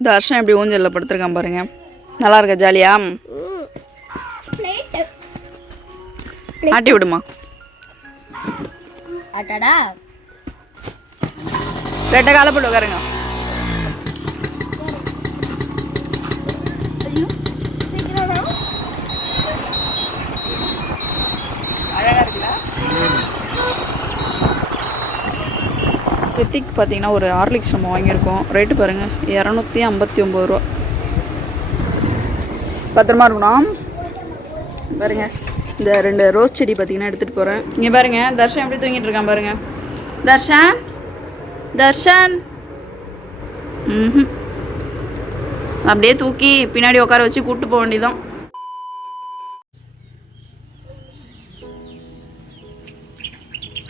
தர்ஷன் எப்படி ஊஞ்சலில் படுத்துருக்கான் பாருங்க. நல்லா இருக்கா? ஜாலியா ஆட்டி விடுமா? ஆட்டாடா ரெட்டை காலை போட்டு உட்காருங்க. அழகா இருக்குல்ல? ரித்திக் பார்த்தீங்கன்னா ஒரு ஹார்லிக்ஸ் நம்ம வாங்கியிருக்கோம். ரேட்டு பாருங்கள் 259 ரூபா. பத்திரமா இருக்கணும் பாருங்க. இந்த 2 ரோஸ் செடி பார்த்தீங்கன்னா எடுத்துகிட்டு போகிறேன். இங்கே பாருங்க தர்ஷன் எப்படி தூங்கிட்டு இருக்கான் பாருங்க. தர்ஷன் தர்ஷன் அப்படியே தூக்கி பின்னாடி உட்கார வச்சு கூப்பிட்டு போக வேண்டியதான்.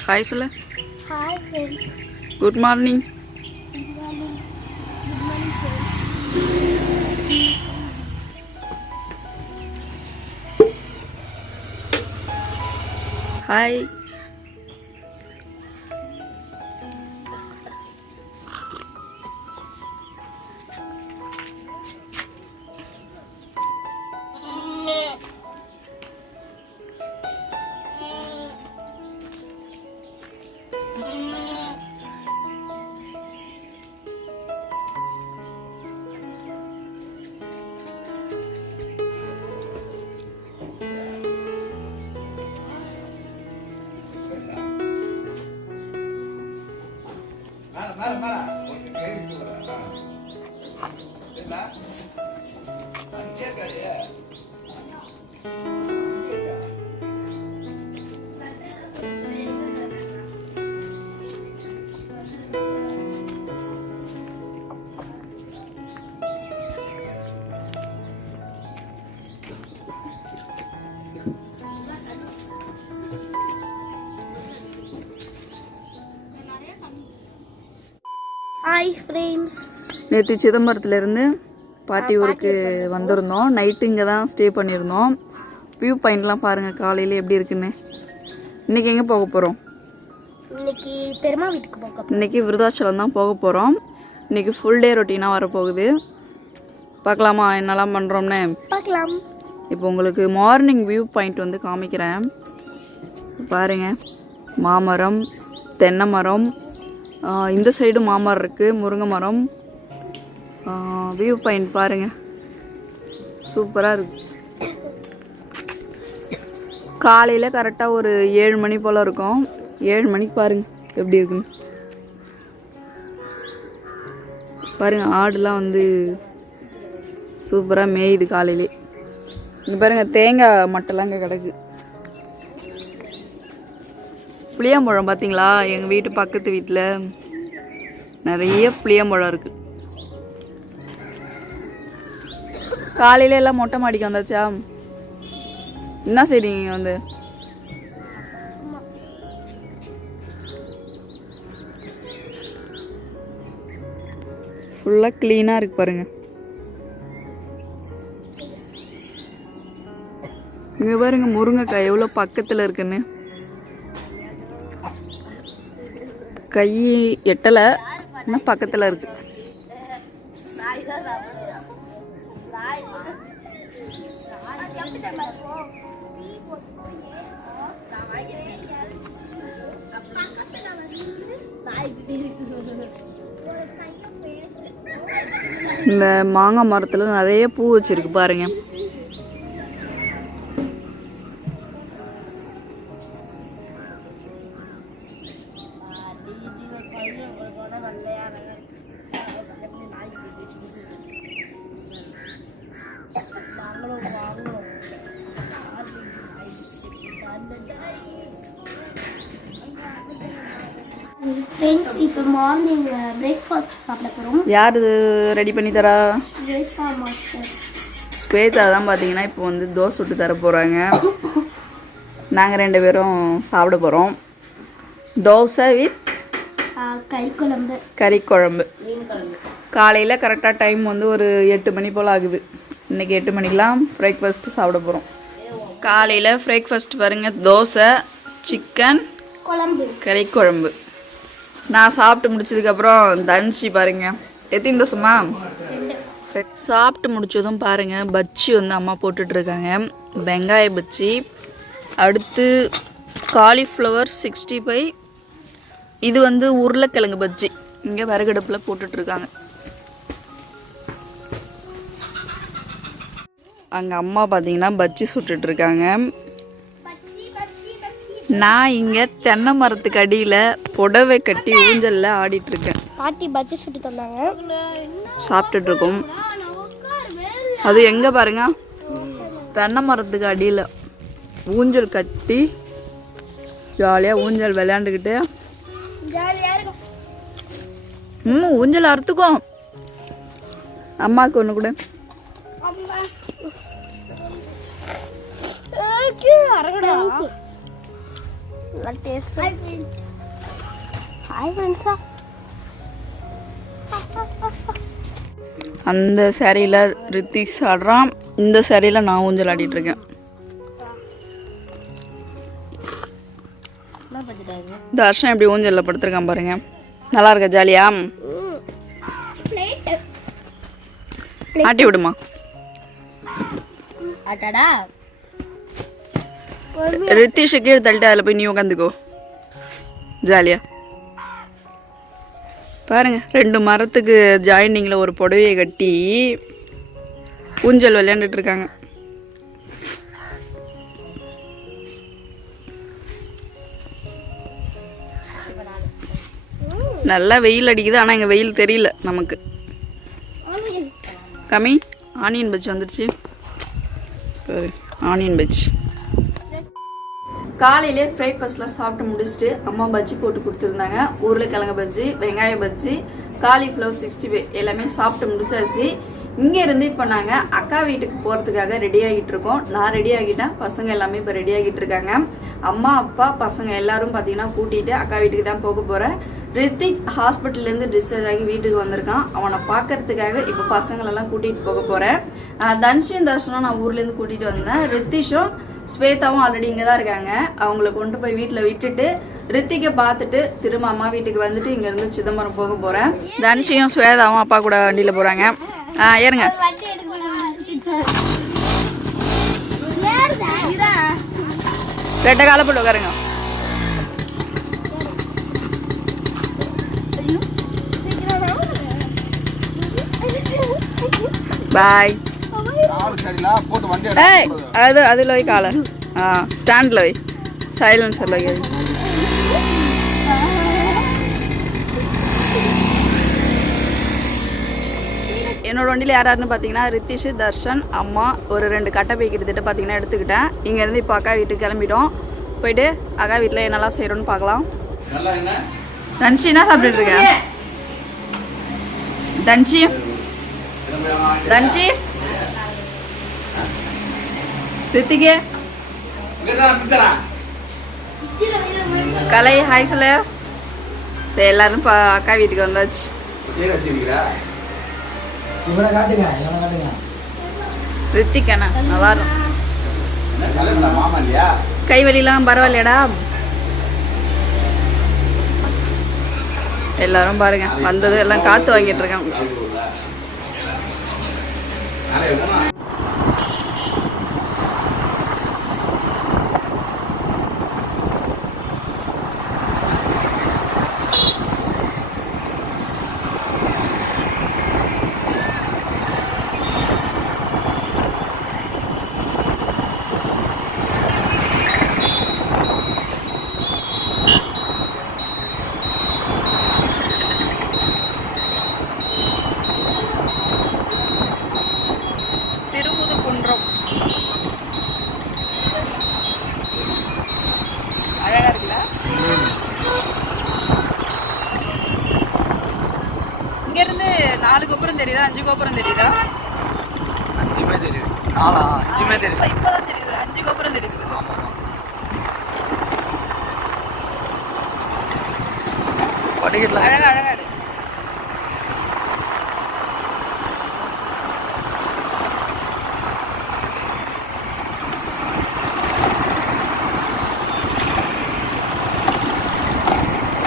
ஹாய் சொல்லு. Hi friend. Good morning. Hi. Hi friends. நேற்று சிதம்பரத்துலேருந்து பாட்டி ஊருக்கு வந்திருந்தோம். நைட்டு இங்கே தான் ஸ்டே பண்ணியிருந்தோம். வியூ பாயிண்ட்லாம் பாருங்கள் காலையில் எப்படி இருக்குன்னு. இன்றைக்கி எங்கே போக போகிறோம்? இன்னைக்கு பெருமா வீட்டுக்கு போக. இன்றைக்கி விருதாச்சலம் தான் போக போகிறோம். இன்றைக்கி ஃபுல் டே ரொட்டீனாக வரப்போகுது. பார்க்கலாமா என்னெல்லாம் பண்ணுறோம்னு? பார்க்கலாம். இப்போ உங்களுக்கு மார்னிங் வியூ பாயிண்ட் வந்து காமிக்கிறேன் பாருங்கள். மாமரம், தென்னை மரம், இந்த சைடு மாமரம் இருக்குது, முருங்கை மரம். வியூ பாயிண்ட் பாருங்கள் சூப்பராக இருக்குது. காலையில் கரெக்டாக ஒரு 7 மணி போல் இருக்கும். 7 மணிக்கு பாருங்கள் எப்படி இருக்குன்னு பாருங்கள். ஆடுலாம் வந்து சூப்பராக மேயுது காலையிலே. இங்கே பாருங்கள் தேங்காய் மட்டெல்லாம் இங்கே கிடக்கு. புளியம்பழம் பார்த்தீங்களா? எங்கள் வீட்டு பக்கத்து வீட்டில் நிறைய புளியம்பழம் இருக்குது. காலையில எல்லாம் மொட்டை மாடிக்கு வந்தாச்சா? என்ன செய்றீங்க வந்து? ஃபுல்லாக க்ளீனாக இருக்கு பாருங்க. இங்கே பாருங்க முருங்கைக்காய் எவ்வளோ பக்கத்தில் இருக்குன்னு. கை எட்டலை இன்னும் பக்கத்தில் இருக்கு. இந்த மாங்காய் மரத்தில் நிறைய பூ வச்சிருக்கு பாருங்க. ஃப்ரெண்ட்ஸ் இப்போ மார்னிங் பிரேக்ஃபாஸ்ட் சாப்பிட போகிறோம். யார் ரெடி பண்ணி தரா? ஸ்வேதா மாஸ்டர். ஸ்வேதா தான் பார்த்தீங்கன்னா இப்போ வந்து தோசை சுட்டு தர போகிறாங்க. நாங்கள் 2 பேரும் சாப்பிட போகிறோம். தோசை வித் கறி குழம்பு. காலையில் கரெக்டாக டைம் வந்து ஒரு 8 மணி போல் ஆகுது. இன்றைக்கி 8 மணிக்கெலாம் பிரேக்ஃபாஸ்ட்டு சாப்பிட போகிறோம். காலையில் பிரேக்ஃபாஸ்ட் பாருங்கள், தோசை, சிக்கன் குழம்பு, கறி குழம்பு. நான் சாப்பிட்டு முடிச்சதுக்கப்புறம் தனுஷி பாருங்க எத்தனை தோசைமா? 2. சாப்பிட்டு முடிச்சதும் பாருங்கள் பஜ்ஜி வந்து அம்மா போட்டுட்ருக்காங்க. வெங்காய பஜ்ஜி, அடுத்து காலிஃப்ளவர் 65, இது வந்து உருளைக்கிழங்கு பஜ்ஜி இங்கே விறகடுப்பில் போட்டுட்ருக்காங்க. அங்கே அம்மா பார்த்தீங்கன்னா பஜ்ஜி சுட்டுட்ருக்காங்க. நான் இங்கே தென்னை மரத்துக்கு அடியில் புடவை கட்டி ஊஞ்சலில் ஆடிட்டுருக்கேன். பாட்டி பஜ்ஜி சுட்டு தந்தாங்க, சாப்பிட்டுட்ருக்கோம். அது எங்கே பாருங்க, தென்னை மரத்துக்கு அடியில் ஊஞ்சல் கட்டி ஜாலியாக ஊஞ்சல் விளையாண்டுக்கிட்டு ஊஞ்சல் அறுத்துக்கும். அம்மாவுக்கு ஒன்று கூட அந்த சேரீயில் ரித்திக்ஸ் ஆடுறான், இந்த சேரீயில் நான் ஊஞ்சல் ஆடிட்டு இருக்கேன். தர்ஷன் எப்படி ஊஞ்சலில் படுத்துருக்கான் பாருங்க, நல்லா இருக்கா? ஜாலியா ஆட்டி விடுமா. ரித்திஷை கீழே தள்ளிட்டு அதில் போய் நீ உட்காந்துக்கோ ஜாலியா. பாருங்க, 2 மரத்துக்கு ஜாயிண்டிங்கில் ஒரு புடவையை கட்டி ஊஞ்சல் விளையாண்டுட்டு இருக்காங்க. நல்லா வெயில் அடிக்குது, ஆனால் இங்கே வெயில் தெரியல நமக்கு. கம்மி ஆனியன் பஜ்ஜி வந்துடுச்சு. ஆனியன் பஜ்ஜி காலையிலே பிரேக்ஃபாஸ்ட்லாம் சாப்பிட்டு முடிச்சுட்டு அம்மா பஜ்ஜி போட்டு கொடுத்துருந்தாங்க. உருளைக்கிழங்கு பஜ்ஜி, வெங்காய பஜ்ஜி, காலிஃப்ளவர் 65 எல்லாமே சாப்பிட்டு முடிச்சாச்சு. இங்கேருந்து இப்போ நாங்கள் அக்கா வீட்டுக்கு போகிறதுக்காக ரெடி ஆகிட்டு இருக்கோம். நான் ரெடி ஆகிட்டேன், பசங்க எல்லாமே இப்போ ரெடி ஆகிட்டு இருக்காங்க. அம்மா அப்பா பசங்க எல்லாரும் பார்த்தீங்கன்னா கூட்டிகிட்டு அக்கா வீட்டுக்கு தான் போக போகிறேன். ரித்திக் ஹாஸ்பிட்டல்லேருந்து டிஸ்சார்ஜ் ஆகி வீட்டுக்கு வந்திருக்கான். அவனை பார்க்கறதுக்காக இப்போ பசங்களெல்லாம் கூட்டிகிட்டு போக போகிறேன். தன்ஷியும் தர்ஷனும் நான் ஊர்லேருந்து கூட்டிகிட்டு வந்தேன். ரித்திஷும் ஸ்வேதாவும் ஆல்ரெடி இங்கே தான் இருக்காங்க. அவங்கள கொண்டு போய் வீட்டில் விட்டுட்டு ரித்திக்கை பார்த்துட்டு திரும்ப அம்மா வீட்டுக்கு வந்துட்டு இங்கேருந்து சிதம்பரம் போக போகிறேன். தன்ஷியும் ஸ்வேதாவும் அப்பா கூட வண்டியில் போகிறாங்க. ஏறுங்க. ரெட்டை காலை போட்டு உட்காருங்க. பாய். அது அதில் வை காலை. ஸ்டாண்டில் வை, சைலன்ஸில் வை. என்னோட வண்டியில் யாருன்னு பார்த்தீங்கன்னா ரித்திஷ், தர்ஷன், அம்மா, ஒரு 2 கட்டை பை கிட்டத்தட்ட பார்த்தீங்கன்னா எடுத்துக்கிட்டேன். இங்கேருந்து இப்போ அக்கா வீட்டுக்கு கிளம்பிட்டோம். போயிட்டு அக்கா வீட்டில் என்னெல்லாம் செய்கிறோன்னு பார்க்கலாம். தன்ஷி என்ன சாப்பிட்டுட்டு இருக்கேன்? தன்ஷி தன்ஷி ரித்திகே கலை ஹாய் சொல்ல. எல்லாரும் அக்கா வீட்டுக்கு வந்தாச்சு. ரித்திக் அண்ணா நல்லா இருக்கும். கை வலிலாம் பரவாயில்லையடா. எல்லாரும் பாருங்க வந்தது எல்லாம் காத்து வாங்கிட்டு இருக்காங்க. திருமுதுகுன்றம் அழகா இருக்குல்ல? இங்க இருந்து 4 கோபுரம் தெரியுதா, 5 கோபுரம் தெரியுதா? 5மே தெரியுது. 4 5மே தெரியுது. இப்பதான் தெரியுது, 5 கோபுரம் தெரியுது. அழகா அழகா இருக்கு.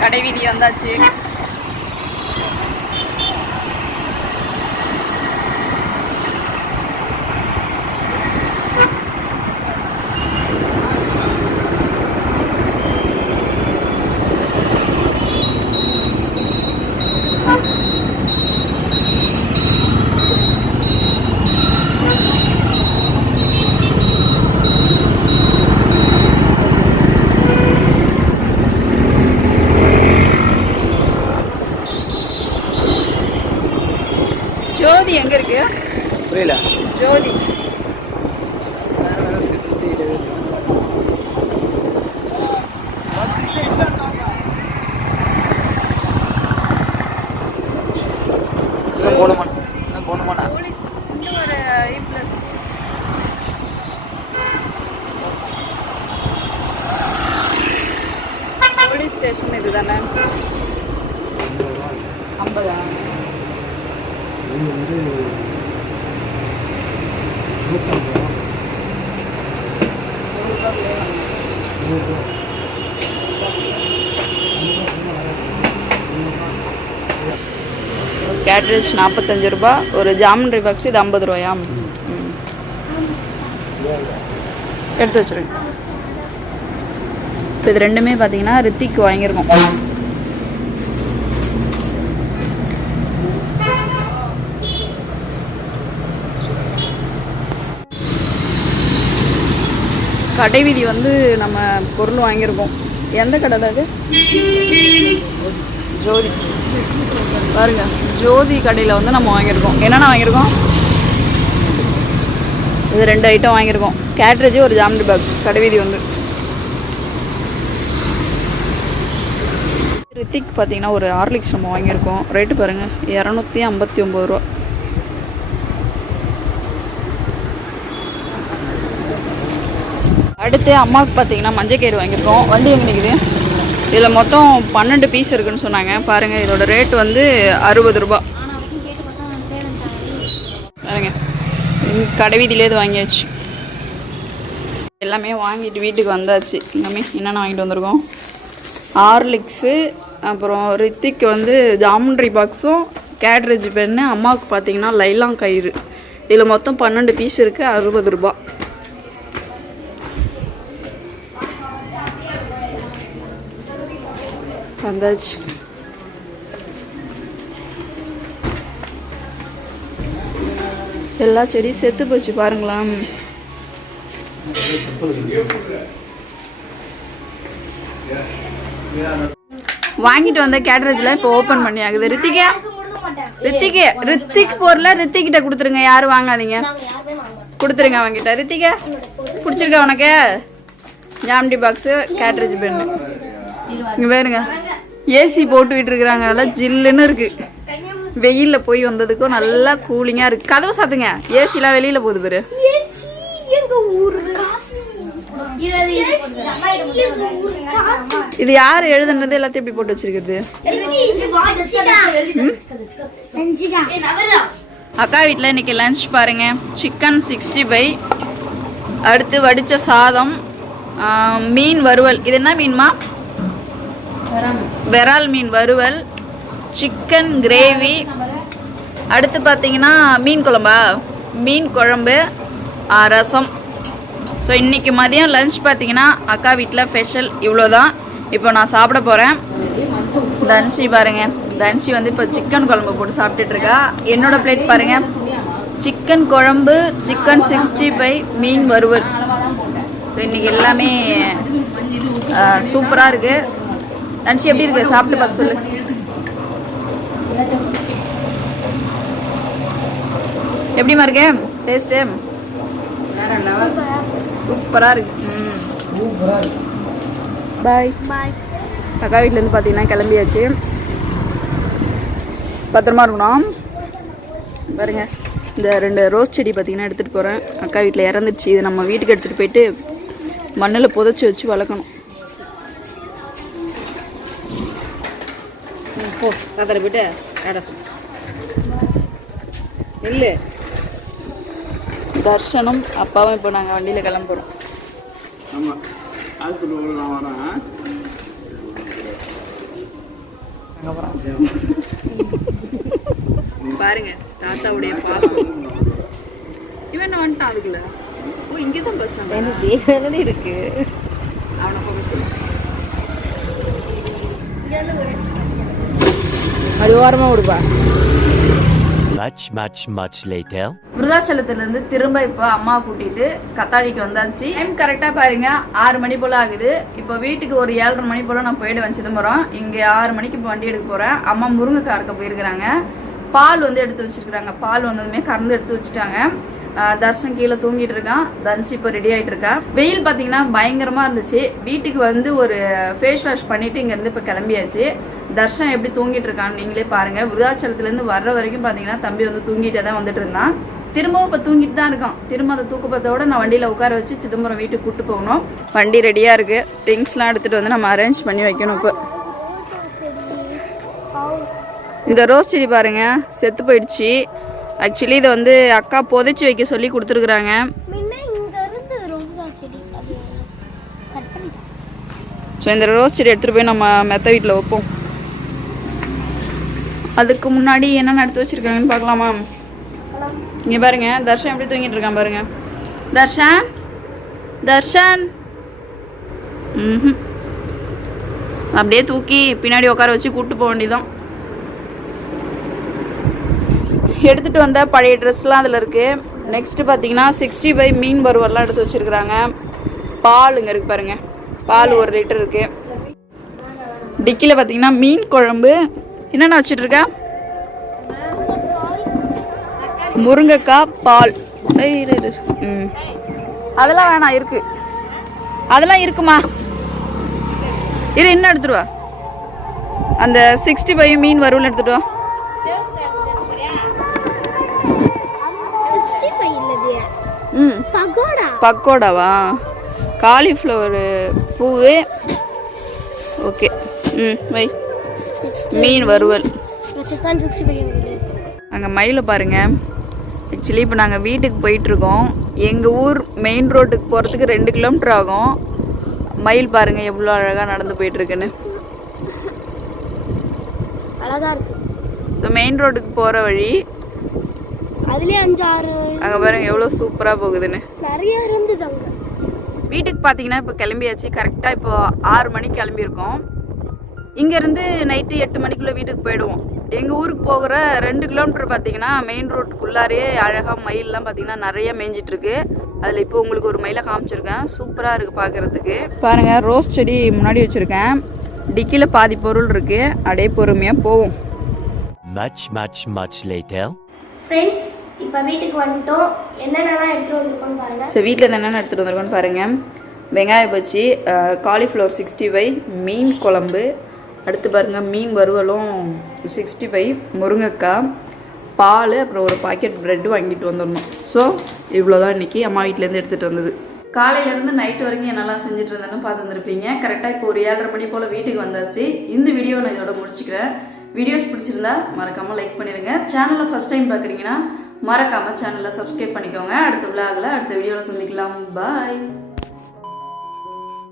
கடை வீதி வந்தாச்சு. ஜோதி எங்க இருக்கு? புரியல. ஜோதி போகணுமாண்ணா? ஒரு I+ போலீஸ் ஸ்டேஷன் இதுதானே? 50. கேட்ரேஜ் 45 ரூபா. ஒரு ஜாமெண்ட்ரி பாக்ஸ் இது 50 ரூபாயா? எடுத்து வச்சுருங்க. இப்போ இது ரெண்டுமே பார்த்தீங்கன்னா ரித்திக் வாங்கியிருக்கோம். கடை வீதி வந்து நம்ம பொருள் வாங்கியிருக்கோம். எந்த கடையில் அது? ஜோதி பாருங்க, ஜோதி கடையில் வந்து நம்ம வாங்கியிருக்கோம். என்னென்ன வாங்கியிருக்கோம்? இது 2 ஐட்டம் வாங்கியிருக்கோம். கேட்ரேஜ், ஒரு ஜாமெண்ட்ரி பாக்ஸ். கடை வீதி வந்து ரித்திக் பார்த்தீங்கன்னா ஒரு ஹார்லிக்ஸ் நம்ம வாங்கியிருக்கோம். ரேட்டு பாருங்கள், 259 ரூபா. அடுத்து அம்மாவுக்கு பார்த்தீங்கன்னா மஞ்சக்கயிறு வாங்கியிருக்கோம். வண்டி எங்கே நிற்குது? இதில் மொத்தம் 12 பீஸ் இருக்குதுன்னு சொன்னாங்க. பாருங்கள், இதோட ரேட் வந்து 60 ரூபா. பாருங்க, கடை வீதியிலே இது வாங்கியாச்சு. எல்லாமே வாங்கிட்டு வீட்டுக்கு வந்தாச்சு. எல்லாமே என்னென்ன வாங்கிட்டு வந்திருக்கோம்? ஹார்லிக்ஸு, அப்புறம் ரித்திக்கு வந்து ஜாமெண்ட்ரி பாக்ஸும் கேட்ரேஜ் பென்னு. அம்மாவுக்கு பார்த்தீங்கன்னா லைலாங் கயிறு. இதில் மொத்தம் 12 பீஸ் இருக்குது, 60 ரூபா. வந்தாச்சு. எல்லா செடியும் செத்து போச்சு பாருங்களா. வாங்கிட்டு வந்த கேட்ரேஜில் இப்போ ஓப்பன் பண்ணி ஆகுது. ரித்திக் போர்ல ரித்திக்கிட்ட கொடுத்துருங்க. யாரும் வாங்காதீங்க, கொடுத்துருங்க அவங்கிட்ட. ரித்திக்க பிடிச்சிருக்கா உனக்கு? Geometry box, cartridge pen. இங்கே பாருங்க, ஏசி போட்டுக்கிட்டு இருக்கிறாங்க. நல்லா ஜில்லுன்னு இருக்குது. வெயிலில் போய் வந்ததுக்கும் நல்லா கூலிங்காக இருக்குது. கதவு சாத்துங்க, ஏசிலாம் வெளியில் போகுது பேரு. இது யார் எழுதுனது? எல்லாத்தையும் எப்படி போட்டு வச்சிருக்கிறது? அக்கா வீட்டில் இன்னைக்கு லஞ்ச் பாருங்க. சிக்கன் 65, அடுத்து வடித்த சாதம், மீன் வறுவல். இது என்ன மீன்மா? விரால் மீன் வறுவல், சிக்கன் கிரேவி, அடுத்து பார்த்தீங்கன்னா மீன் குழம்பா? மீன் குழம்பு, ரசம். ஸோ இன்றைக்கி மதியம் லஞ்ச் பார்த்தீங்கன்னா அக்கா வீட்டில் ஸ்பெஷல். இவ்வளோதான். இப்போ நான் சாப்பிட போகிறேன். தன்சி பாருங்கள், தன்சி வந்து இப்போ சிக்கன் குழம்பு போட்டு சாப்பிட்டுட்ருக்கா. என்னோடய பிளேட் பாருங்கள், சிக்கன் குழம்பு, சிக்கன் 65, மீன் வறுவல். ஸோ இன்றைக்கி எல்லாமே சூப்பராக இருக்குது. தன்சி எப்படி இருக்கு? சாப்பிட்டு பார்த்து சொல்லு. எப்படிமா இருக்கு டேஸ்ட்டு? சூப்பராக இருக்கு. பாய். அக்கா வீட்டிலேருந்து பார்த்தீங்கன்னா கிளம்பியாச்சு. பத்திரமா இருக்கணும். பாருங்க, இந்த 2 ரோஸ் செடி பார்த்தீங்கன்னா எடுத்துகிட்டு போகிறேன். அக்கா வீட்டில் இறந்துடுச்சு. இது நம்ம வீட்டுக்கு எடுத்துகிட்டு போயிட்டு மண்ணில் புதைச்சி வச்சு வளர்க்கணும். கதரை போயிட்டு இல்லை. தர்ஷனும் அப்பாவும் இப்போ நாங்கள் வண்டியில் கிளம்புறோம். பாருங்க தாத்தாவுடைய பாசம். இவன் வந்துட்டான் அதுக்குள்ள. ஓ, இங்கே தான் பஸ் ஸ்டாண்ட் இருக்கு. அவனை ஃபோக்கஸ் பண்ண அது ஓரமாக விடுப்பா. much later. விருதாச்சலத்துலேருந்து திரும்ப இப்போ அம்மா கூட்டிட்டு கத்தாழிக்கு வந்தாச்சு. டைம் கரெக்டாக பாருங்க 6 மணி போல் ஆகுது. இப்போ வீட்டுக்கு ஒரு 7:30 மணி போல் நான் போயிடுவேன் சிதம்பரம். இங்கே 6 மணிக்கு இப்போ வண்டி எடுக்க போகிறேன். அம்மா முருங்கைக்காய் அறுக்க போயிருக்கிறாங்க. பால் வந்து எடுத்து வச்சிருக்காங்க. பால் வந்ததுமே கறந்து எடுத்து வச்சுட்டாங்க. தர்ஷன் கீழே தூங்கிட்டு இருக்கான். தன்சி இப்போ ரெடி ஆகிட்டு இருக்கா. வெயில் பார்த்தீங்கன்னா பயங்கரமாக இருந்துச்சு. வீட்டுக்கு வந்து ஒரு ஃபேஸ் வாஷ் பண்ணிட்டு இங்கேருந்து இப்போ கிளம்பியாச்சு. தர்ஷன் எப்படி தூங்கிட்டு இருக்கான்னு நீங்களே பாருங்க. விருதாச்சலத்துலேருந்து வர்ற வரைக்கும் பார்த்தீங்கன்னா தம்பி வந்து தூங்கிட்டே தான் வந்துட்டு இருந்தான். திரும்பவும் இப்போ தூங்கிட்டு தான் இருக்கான். திரும்ப அந்த தூக்கத்தோட நான் வண்டியில் உட்கார வச்சு சிதம்பரம் வீட்டுக்கு கூப்பிட்டு போகணும். வண்டி ரெடியாக இருக்குது. திங்ஸ்லாம் எடுத்துகிட்டு வந்து நம்ம அரேஞ்ச் பண்ணி வைக்கணும். இப்போ இந்த ரோஸ் செடி பாருங்க செத்து போயிடுச்சு. ஆக்சுவலி இதை வந்து அக்கா புதைச்சி வைக்க சொல்லி கொடுத்துருக்குறாங்க. ஸோ இந்த ரோஸ் செடி எடுத்துகிட்டு போய் நம்ம மெத்த வீட்டில் வைப்போம். அதுக்கு முன்னாடி என்னென்ன எடுத்து வச்சுருக்காங்கன்னு பார்க்கலாமா? இங்கே பாருங்க தர்ஷன் எப்படி தூங்கிட்டு இருக்கான் பாருங்க. தர்ஷன் தர்ஷன் அப்படியே தூக்கி பின்னாடி உட்கார வச்சு கூப்பிட்டு போக வேண்டியதான். எடுத்துகிட்டு வந்த பழைய ட்ரெஸ்லாம் அதில் இருக்குது. நெக்ஸ்ட்டு பார்த்தீங்கன்னா 65 மீன் வறுவல்லாம் எடுத்து வச்சுருக்குறாங்க. பால் இங்கே இருக்குது பாருங்கள். பால் 1 லிட்டர் இருக்குது. டிக்கியில் பார்த்தீங்கன்னா மீன் குழம்பு. என்னென்ன வச்சுட்ருக்கா? முருங்கைக்காய் பால். அதெல்லாம் வேணாம், இருக்குது. அதெல்லாம் இருக்குமா? இன்னும் எடுத்துருவா. அந்த 65 மீன் வறுவல் எடுத்துட்டு வா. பக்கோடாவா? காலிஃப்ளவர் பூவு. ஓகே. வை. மீன் வறுவல். அங்கே மயிலை பாருங்க. ஆக்சுவலி இப்போ நாங்கள் வீட்டுக்கு போயிட்டுருக்கோம். எங்கள் ஊர் மெயின் ரோட்டுக்கு போகிறதுக்கு 2 கிலோமீட்டர் ஆகும். மயில் பாருங்கள் எவ்வளோ அழகாக நடந்து போயிட்டுருக்குன்னு. அழகாக இருக்கு. ஸோ மெயின் ரோட்டுக்கு போகிற வழி அதுலேயே 5-6 அங்கே பாருங்க எவ்வளோ சூப்பராக போகுதுன்னு. நிறைய இருந்தது அங்கே. வீட்டுக்கு பார்த்தீங்கன்னா இப்போ கிளம்பியாச்சு. கரெக்டாக இப்போ 6 மணிக்கு கிளம்பியிருக்கோம். இங்கேருந்து நைட்டு 8 மணிக்குள்ளே வீட்டுக்கு போயிடுவோம். எங்கள் ஊருக்கு போகிற 2 கிலோமீட்டர் பார்த்தீங்கன்னா மெயின் ரோட்டுக்குள்ளாரே அழகாக மயிலெலாம் பார்த்தீங்கன்னா நிறைய மேய்ஞ்சிட்ருக்கு. அதில் இப்போ உங்களுக்கு ஒரு மயிலை காமிச்சிருக்கேன். சூப்பராக இருக்குது பார்க்குறதுக்கு. பாருங்கள் ரோஸ் செடி முன்னாடி வச்சுருக்கேன். டிக்கியில் பாதி பொருள் இருக்குது. அப்படியே பொறுமையாக போவோம். Much later. ஃப்ரெண்ட்ஸ் இப்போ வீட்டுக்கு வந்துட்டோம். என்னென்னலாம் எடுத்துகிட்டு வந்திருக்கோன்னு பாருங்கள். ஸோ வீட்டில் என்னென்ன எடுத்துகிட்டு வந்திருக்கோன்னு பாருங்கள். வெங்காய பச்சி, காலிஃப்ளவர் 65, மீன் குழம்பு, அடுத்து பாருங்கள் மீன் வறுவலும் 65, முருங்கைக்காய், பால், அப்புறம் ஒரு பாக்கெட் ப்ரெட்டு வாங்கிட்டு வந்துடணும். ஸோ இவ்வளோ தான் இன்றைக்கி அம்மா வீட்டிலேருந்து எடுத்துகிட்டு வந்தது. காலையிலேருந்து நைட்டு வரைக்கும் என்னெல்லாம் செஞ்சுட்டு இருந்தேன்னு பார்த்துருந்துருப்பீங்க. கரெக்டாக இப்போ ஒரு 7:30 மணி போல் வீட்டுக்கு வந்தாச்சு. இந்த வீடியோ நான் இதோட முடிச்சுக்கிறேன். வீடியோஸ் பிடிச்சிருந்தா மறக்காமல் லைக் பண்ணிடுங்க. சேனலை ஃபஸ்ட் டைம் பார்க்குறீங்கன்னா மறக்காமல் சேனலை சப்ஸ்கிரைப் பண்ணிக்கோங்க. அடுத்த விலாகில் அடுத்த வீடியோவில் சந்திக்கலாம். பாய்.